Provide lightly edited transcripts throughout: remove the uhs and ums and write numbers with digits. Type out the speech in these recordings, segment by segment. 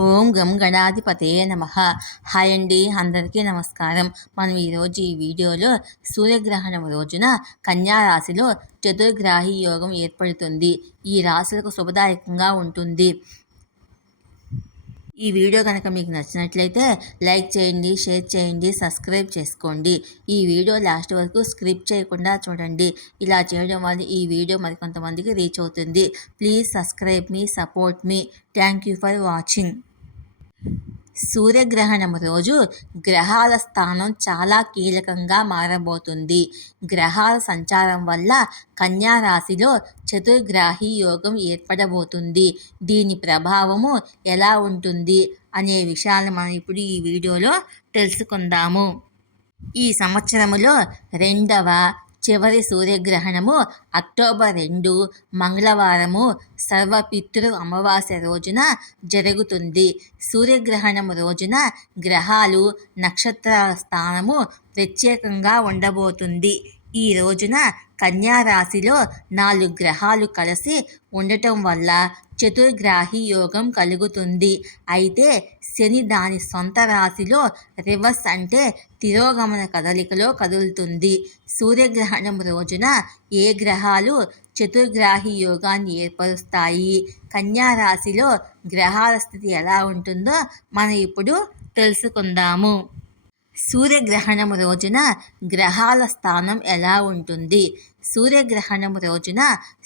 ఓం గం గణాధిపతయే నమః. హాయ్ అండి, అందరికీ నమస్కారం. మనం ఈరోజు ఈ వీడియోలో సూర్యగ్రహణం రోజున కన్యా రాశిలో చతుర్గ్రాహి యోగం ఏర్పడుతుంది. ఈ రాశులకు శుభదాయకంగా ఉంటుంది. ఈ వీడియో కనుక మీకు నచ్చినట్లయితే లైక్ చేయండి, షేర్ చేయండి, సబ్స్క్రైబ్ చేసుకోండి. ఈ వీడియో లాస్ట్ వరకు స్క్రిప్ట్ చేయకుండా చూడండి. ఇలా చేయడం వల్ల ఈ వీడియో మరికొంతమందికి రీచ్ అవుతుంది. Please subscribe me, support me. Thank you for watching. సూర్యగ్రహణం రోజు గ్రహాల స్థానం చాలా కీలకంగా మారబోతుంది. గ్రహాల సంచారం వల్ల కన్యా రాశిలో చతుర్గ్రాహి యోగం ఏర్పడబోతుంది. దీని ప్రభావము ఎలా ఉంటుంది అనే విషయాలను మనం ఇప్పుడు ఈ వీడియోలో తెలుసుకుందాము. ఈ సంవత్సరములో రెండవ చివరి సూర్యగ్రహణము అక్టోబర్ 2 మంగళవారము సర్వపితృ అమావాస్య రోజున జరుగుతుంది. సూర్యగ్రహణం రోజున గ్రహాలు, నక్షత్రాల స్థానము ప్రత్యేకంగా ఉండబోతుంది. ఈ రోజున కన్యా రాశిలో 4 గ్రహాలు కలిసి ఉండటం వల్ల చతుర్గ్రాహి యోగం కలుగుతుంది. అయితే శని దాని సొంత రాశిలో రివర్స్ అంటే తిరోగమన కదలికలో కదులుతుంది. సూర్యగ్రహణం రోజున ఏ గ్రహాలు చతుర్గ్రాహి యోగాన్ని ఏర్పరుస్తాయి, కన్యా రాశిలో గ్రహాల స్థితి ఎలా ఉంటుందో మనం ఇప్పుడు తెలుసుకుందాము. సూర్యగ్రహణం రోజున గ్రహాల స్థానం ఎలా ఉంటుంది? సూర్యగ్రహణం రోజున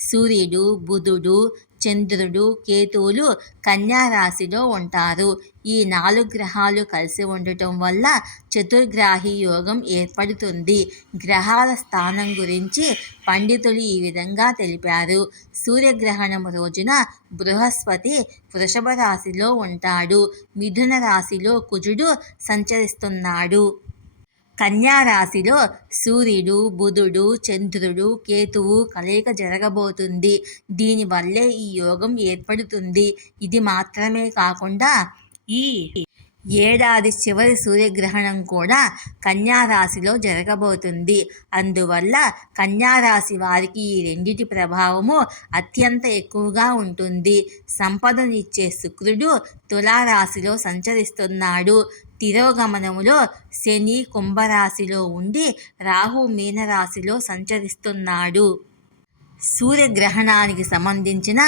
సూర్యుడు, బుధుడు, చంద్రుడు, కేతువులు కన్యా రాశిలో ఉంటారు. ఈ 4 గ్రహాలు కలిసి ఉండటం వల్ల చతుర్గ్రాహి యోగం ఏర్పడుతుంది. గ్రహాల స్థానం గురించి పండితులు ఈ విధంగా తెలిపారు. సూర్యగ్రహణం రోజున బృహస్పతి వృషభ రాశిలో ఉంటాడు. మిథున రాశిలో కుజుడు సంచరిస్తున్నాడు. కన్యా రాశిలో సూర్యుడు, బుధుడు, చంద్రుడు, కేతువు కలయిక జరగబోతుంది. దీనివల్లే ఈ యోగం ఏర్పడుతుంది. ఇది మాత్రమే కాకుండా ఈ ఏడాది చివరి సూర్యగ్రహణం కూడా కన్యా రాశిలో జరగబోతుంది. అందువల్ల కన్యా రాశి వారికి ఈ రెండిటి ప్రభావము అత్యంత ఎక్కువగా ఉంటుంది. సంపదనిచ్చే శుక్రుడు తులారాశిలో సంచరిస్తున్నాడు. తిరోగమనములో శని కుంభరాశిలో ఉండి రాహు మీనరాశిలో సంచరిస్తున్నాడు. సూర్యగ్రహణానికి సంబంధించిన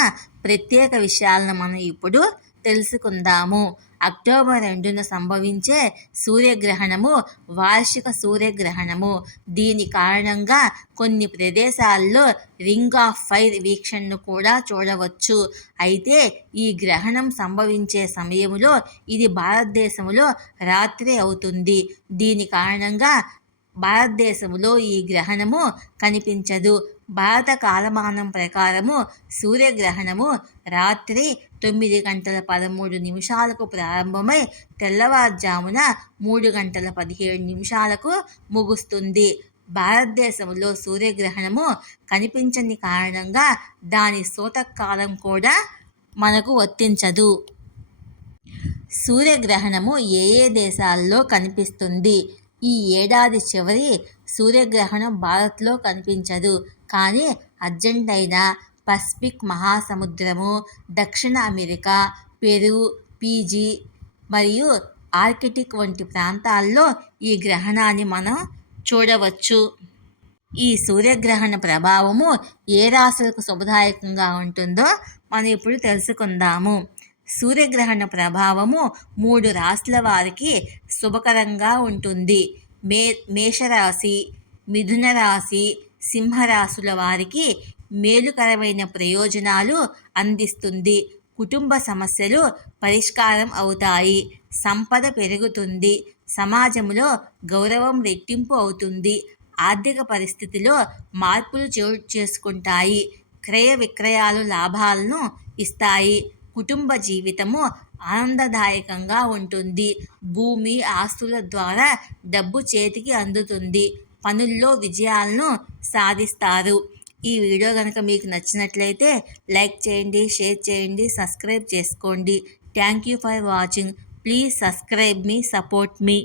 ప్రత్యేక విషయాలను మనం ఇప్పుడు తెలుసుకుందాము. అక్టోబర్ 2న సంభవించే సూర్యగ్రహణము వార్షిక సూర్యగ్రహణము. దీని కారణంగా కొన్ని ప్రదేశాల్లో రింగ్ ఆఫ్ ఫైర్ వీక్షణను కూడా చూడవచ్చు. అయితే ఈ గ్రహణం సంభవించే సమయంలో ఇది భారతదేశంలో రాత్రి అవుతుంది. దీని కారణంగా భారతదేశంలో ఈ గ్రహణము కనిపించదు. భారత కాలమానం ప్రకారము సూర్యగ్రహణము రాత్రి 9:13 ప్రారంభమై తెల్లవారుజామున 3:17 ముగుస్తుంది. భారతదేశంలో సూర్యగ్రహణము కనిపించని కారణంగా దాని సూతకాలం కూడా మనకు వర్తించదు. సూర్యగ్రహణము ఏ ఏ దేశాల్లో కనిపిస్తుంది? ఈ ఏడాది చివరి సూర్యగ్రహణం భారత్లో కనిపించదు, కానీ అర్జెంటీనా, పసిఫిక్ మహాసముద్రము, దక్షిణ అమెరికా, పెరు, ఫిజీ మరియు ఆర్కిటిక్ వంటి ప్రాంతాల్లో ఈ గ్రహణాన్ని మనం చూడవచ్చు. ఈ సూర్యగ్రహణ ప్రభావము ఏ రాశులకు శుభదాయకంగా ఉంటుందో మనం ఇప్పుడు తెలుసుకుందాము. సూర్యగ్రహణ ప్రభావము 3 రాశుల వారికి శుభకరంగా ఉంటుంది. మేషరాశి, మిథున రాశి, సింహరాశుల వారికి మేలుకరమైన ప్రయోజనాలు అందిస్తుంది. కుటుంబ సమస్యలు పరిష్కారం అవుతాయి. సంపద పెరుగుతుంది. సమాజంలో గౌరవం రెట్టింపు అవుతుంది. ఆర్థిక పరిస్థితిలో మార్పులు చోటు చేసుకుంటాయి. క్రయ విక్రయాలు లాభాలను ఇస్తాయి. కుటుంబ జీవితము ఆనందదాయకంగా ఉంటుంది. భూమి, ఆస్తుల ద్వారా డబ్బు చేతికి అందుతుంది. పనుల్లో విజయాలను సాధిస్తారు. ఈ వీడియో కనుక మీకు నచ్చినట్లయితే లైక్ చేయండి, షేర్ చేయండి, సబ్స్క్రైబ్ చేసుకోండి. Thank you for watching. Please subscribe me, support me.